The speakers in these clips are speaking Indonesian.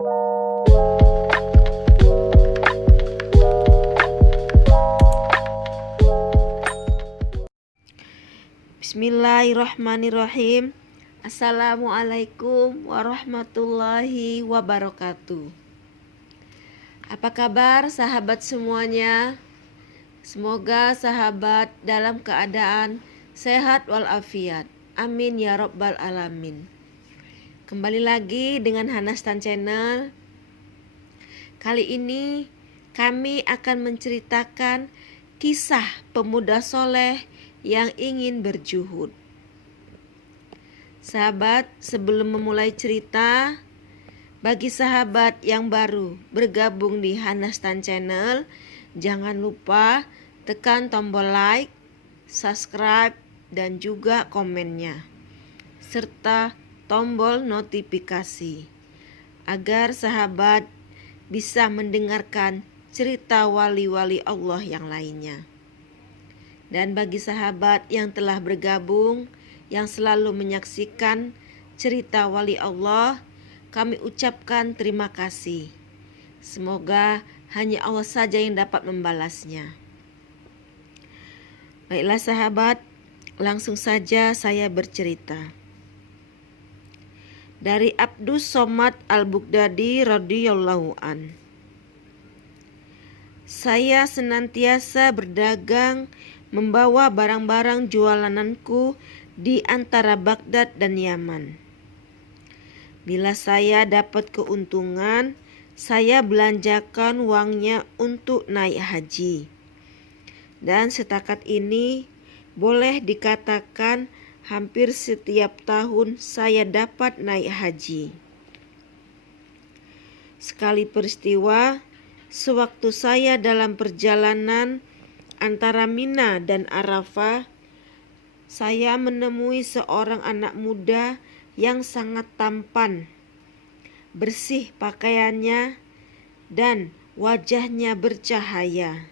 Bismillahirrahmanirrahim. Assalamualaikum warahmatullahi wabarakatuh. Apa kabar sahabat semuanya? Semoga sahabat dalam keadaan sehat walafiat. Amin ya rabbal alamin. Kembali lagi dengan Hanastan Channel. Kali ini kami akan menceritakan kisah pemuda soleh yang ingin berjuhud. Sahabat, sebelum memulai cerita, bagi sahabat yang baru bergabung di Hanastan Channel, jangan lupa tekan tombol like, subscribe, dan juga komennya, serta tombol notifikasi, agar sahabat bisa mendengarkan cerita wali-wali Allah yang lainnya. Dan bagi sahabat yang telah bergabung, yang selalu menyaksikan cerita wali Allah, kami ucapkan terima kasih. Semoga hanya Allah saja yang dapat membalasnya. Baiklah sahabat, langsung saja saya bercerita. Dari Abdus Somad Al-Baghdadi radhiyallahu an. Saya senantiasa berdagang, membawa barang-barang jualananku di antara Baghdad dan Yaman. Bila saya dapat keuntungan, saya belanjakan uangnya untuk naik haji. Dan setakat ini boleh dikatakan hampir setiap tahun saya dapat naik haji. Sekali peristiwa, sewaktu saya dalam perjalanan antara Mina dan Arafah, saya menemui seorang anak muda yang sangat tampan, bersih pakaiannya, dan wajahnya bercahaya.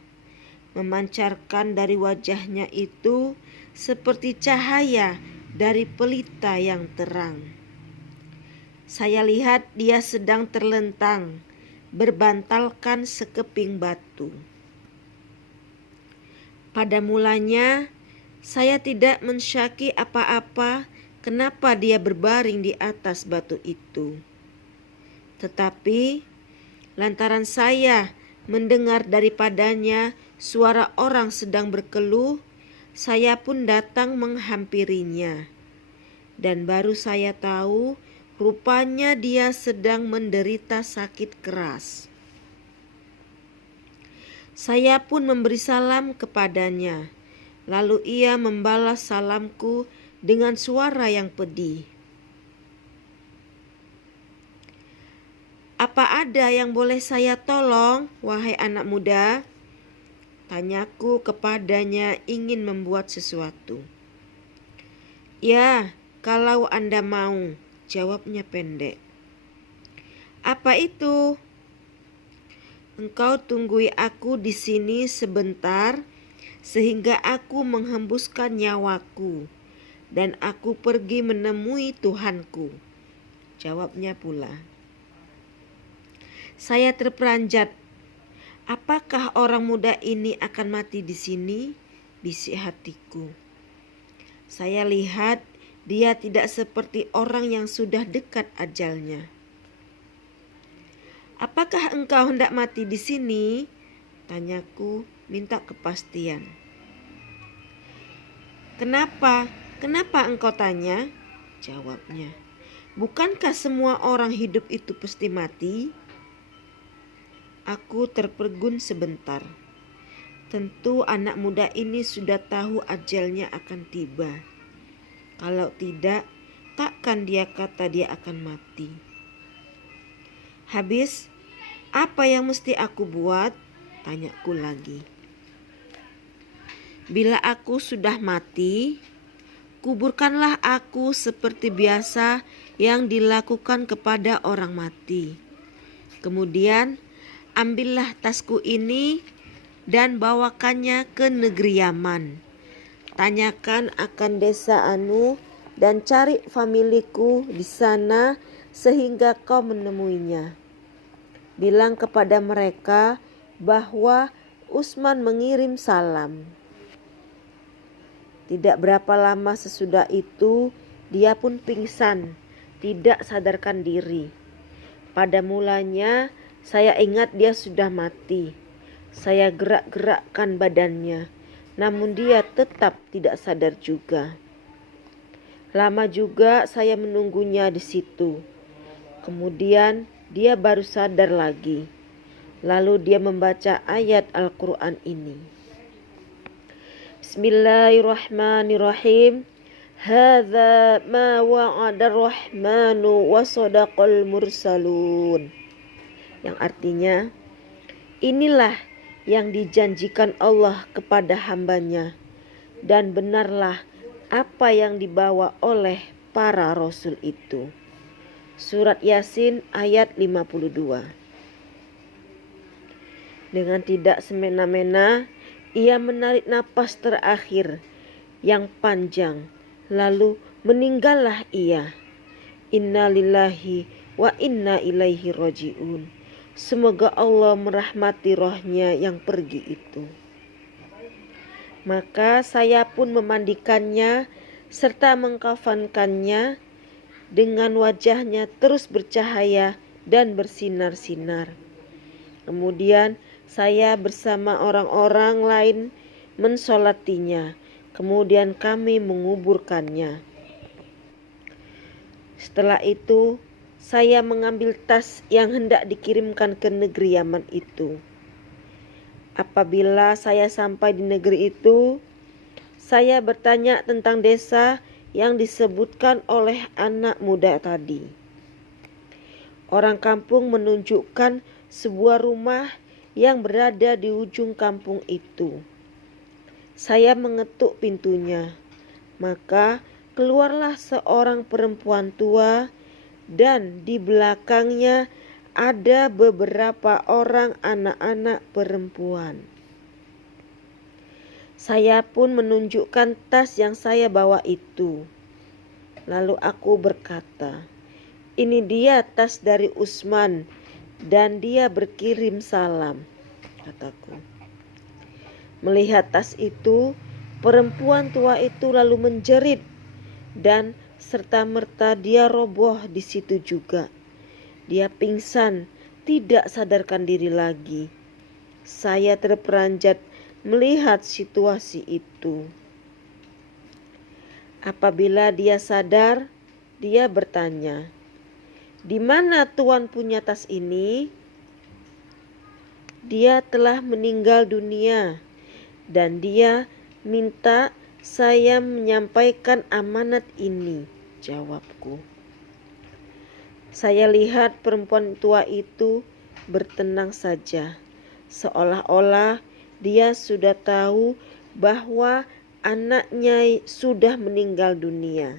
Memancarkan dari wajahnya itu seperti cahaya dari pelita yang terang. Saya lihat dia sedang terlentang, berbantalkan sekeping batu. Pada mulanya, saya tidak mensyaki apa-apa kenapa dia berbaring di atas batu itu. Tetapi, lantaran saya mendengar daripadanya suara orang sedang berkeluh, saya pun datang menghampirinya. Dan baru saya tahu, rupanya dia sedang menderita sakit keras. Saya pun memberi salam kepadanya, lalu ia membalas salamku dengan suara yang pedih. "Apa ada yang boleh saya tolong, wahai anak muda?" Tanyaku kepadanya ingin membuat sesuatu. "Ya, kalau Anda mau," jawabnya pendek. "Apa itu?" "Engkau tunggui aku di sini sebentar, sehingga aku menghembuskan nyawaku, dan aku pergi menemui Tuhanku," jawabnya pula. Saya terperanjat. Apakah orang muda ini akan mati di sini? Bisik hatiku. Saya lihat dia tidak seperti orang yang sudah dekat ajalnya. "Apakah engkau hendak mati di sini?" tanyaku, minta kepastian. "Kenapa? Kenapa engkau tanya?" jawabnya. "Bukankah semua orang hidup itu pasti mati?" Aku terpegun sebentar. Tentu anak muda ini sudah tahu ajalnya akan tiba. Kalau tidak, takkan dia kata dia akan mati. "Habis, apa yang mesti aku buat?" tanyaku lagi. "Bila aku sudah mati, kuburkanlah aku seperti biasa yang dilakukan kepada orang mati. Kemudian ambillah tasku ini dan bawakannya ke negeri Yaman. Tanyakan akan desa Anu dan cari familiku di sana sehingga kau menemuinya. bilang kepada mereka bahwa Utsman mengirim salam. Tidak berapa lama sesudah itu, dia pun pingsan, tidak sadarkan diri. Pada mulanya, saya ingat dia sudah mati. Saya gerak-gerakkan badannya, namun dia tetap tidak sadar juga. Lama juga saya menunggunya di situ. Kemudian dia baru sadar lagi. Lalu dia membaca ayat Al-Quran ini. Bismillahirrahmanirrahim. Hadza ma wa'ada ar-Rahmanu wa sadaqal mursalun. Yang artinya, inilah yang dijanjikan Allah kepada hambanya, dan benarlah apa yang dibawa oleh para rasul itu. Surat Yasin ayat 52. Dengan tidak semena-mena, ia menarik napas terakhir yang panjang, lalu meninggallah ia. Inna lillahi wa inna ilaihi raji'un. Semoga Allah merahmati rohnya yang pergi itu. Maka saya pun memandikannya serta mengkafankannya dengan wajahnya terus bercahaya dan bersinar-sinar. Kemudian saya bersama orang-orang lain mensolatinya. Kemudian kami menguburkannya. Setelah itu, saya mengambil tas yang hendak dikirimkan ke negeri Yaman itu. Apabila saya sampai di negeri itu, saya bertanya tentang desa yang disebutkan oleh anak muda tadi. Orang kampung menunjukkan sebuah rumah yang berada di ujung kampung itu. Saya mengetuk pintunya, maka keluarlah seorang perempuan tua dan di belakangnya ada beberapa orang anak-anak perempuan. Saya pun menunjukkan tas yang saya bawa itu. Lalu aku berkata, "Ini dia tas dari Utsman dan dia berkirim salam," kataku. Melihat tas itu, perempuan tua itu lalu menjerit dan serta-merta dia roboh di situ juga. Dia pingsan, tidak sadarkan diri lagi. Saya terperanjat melihat situasi itu. Apabila dia sadar, dia bertanya, "Di mana Tuan punya tas ini?" "Dia telah meninggal dunia dan dia minta saya menyampaikan amanat ini," jawabku. Saya lihat perempuan tua itu bertenang saja, seolah-olah dia sudah tahu bahwa anaknya sudah meninggal dunia.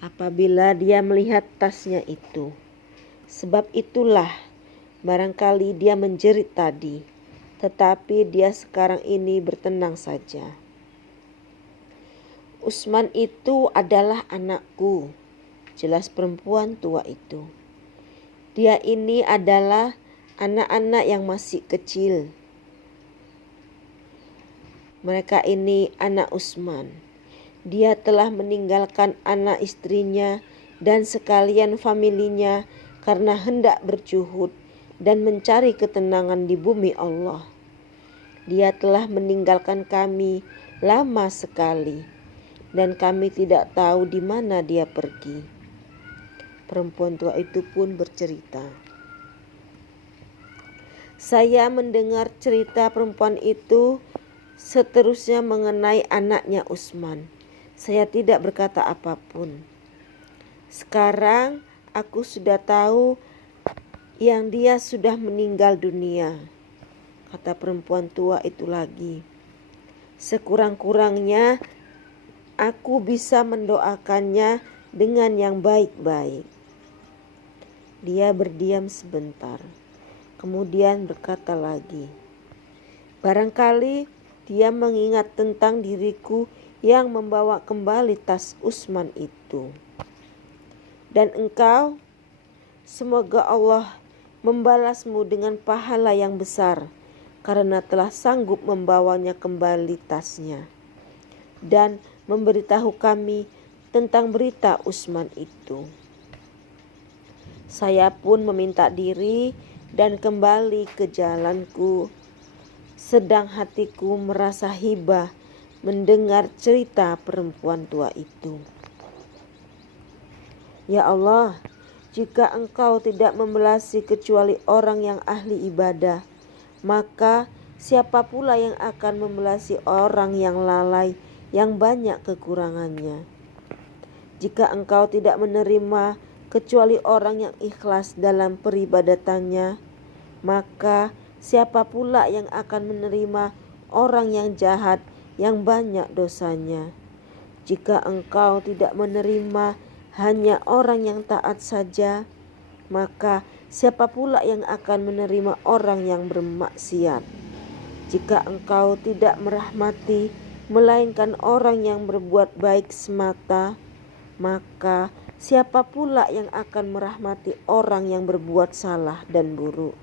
Apabila dia melihat tasnya itu, sebab itulah barangkali dia menjerit tadi, tetapi dia sekarang ini bertenang saja. "Utsman itu adalah anakku," jelas perempuan tua itu. "Dia ini adalah anak-anak yang masih kecil. Mereka ini anak Utsman. Dia telah meninggalkan anak istrinya dan sekalian familinya karena hendak berjuhud dan mencari ketenangan di bumi Allah. Dia telah meninggalkan kami lama sekali dan kami tidak tahu di mana dia pergi." Perempuan tua itu pun bercerita. Saya mendengar cerita perempuan itu seterusnya mengenai anaknya Utsman. Saya tidak berkata apapun. "Sekarang aku sudah tahu yang dia sudah meninggal dunia," kata perempuan tua itu lagi. "Sekurang-kurangnya aku bisa mendoakannya dengan yang baik-baik." Dia berdiam sebentar, kemudian berkata lagi, "Barangkali dia mengingat tentang diriku yang membawa kembali tas Utsman itu. Dan engkau, semoga Allah membalasmu dengan pahala yang besar karena telah sanggup membawanya kembali tasnya dan memberitahu kami tentang berita Utsman itu. Saya pun meminta diri dan kembali ke jalanku, sedang hatiku merasa hibah mendengar cerita perempuan tua itu. Ya Allah, jika Engkau tidak membalasi kecuali orang yang ahli ibadah, maka siapa pula yang akan membalasi orang yang lalai, yang banyak kekurangannya? Jika Engkau tidak menerima kecuali orang yang ikhlas dalam peribadatannya, maka siapa pula yang akan menerima orang yang jahat, yang banyak dosanya? Jika Engkau tidak menerima hanya orang yang taat saja, maka siapa pula yang akan menerima orang yang bermaksiat? Jika Engkau tidak merahmati melainkan orang yang berbuat baik semata, maka siapa pula yang akan merahmati orang yang berbuat salah dan buruk?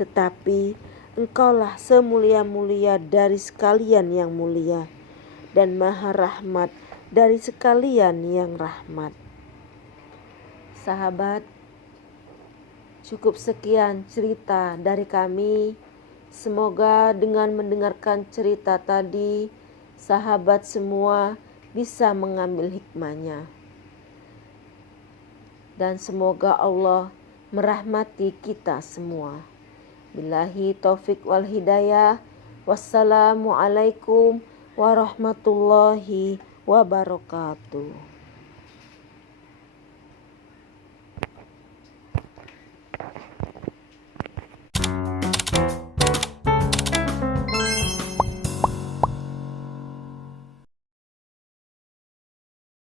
Tetapi Engkaulah semulia-mulia dari sekalian yang mulia, dan maha rahmat dari sekalian yang rahmat. Sahabat, cukup sekian cerita dari kami. Semoga dengan mendengarkan cerita tadi, sahabat semua bisa mengambil hikmahnya. Dan semoga Allah merahmati kita semua. Billahi taufik wal hidayah. Wassalamualaikum warahmatullahi wabarakatuh.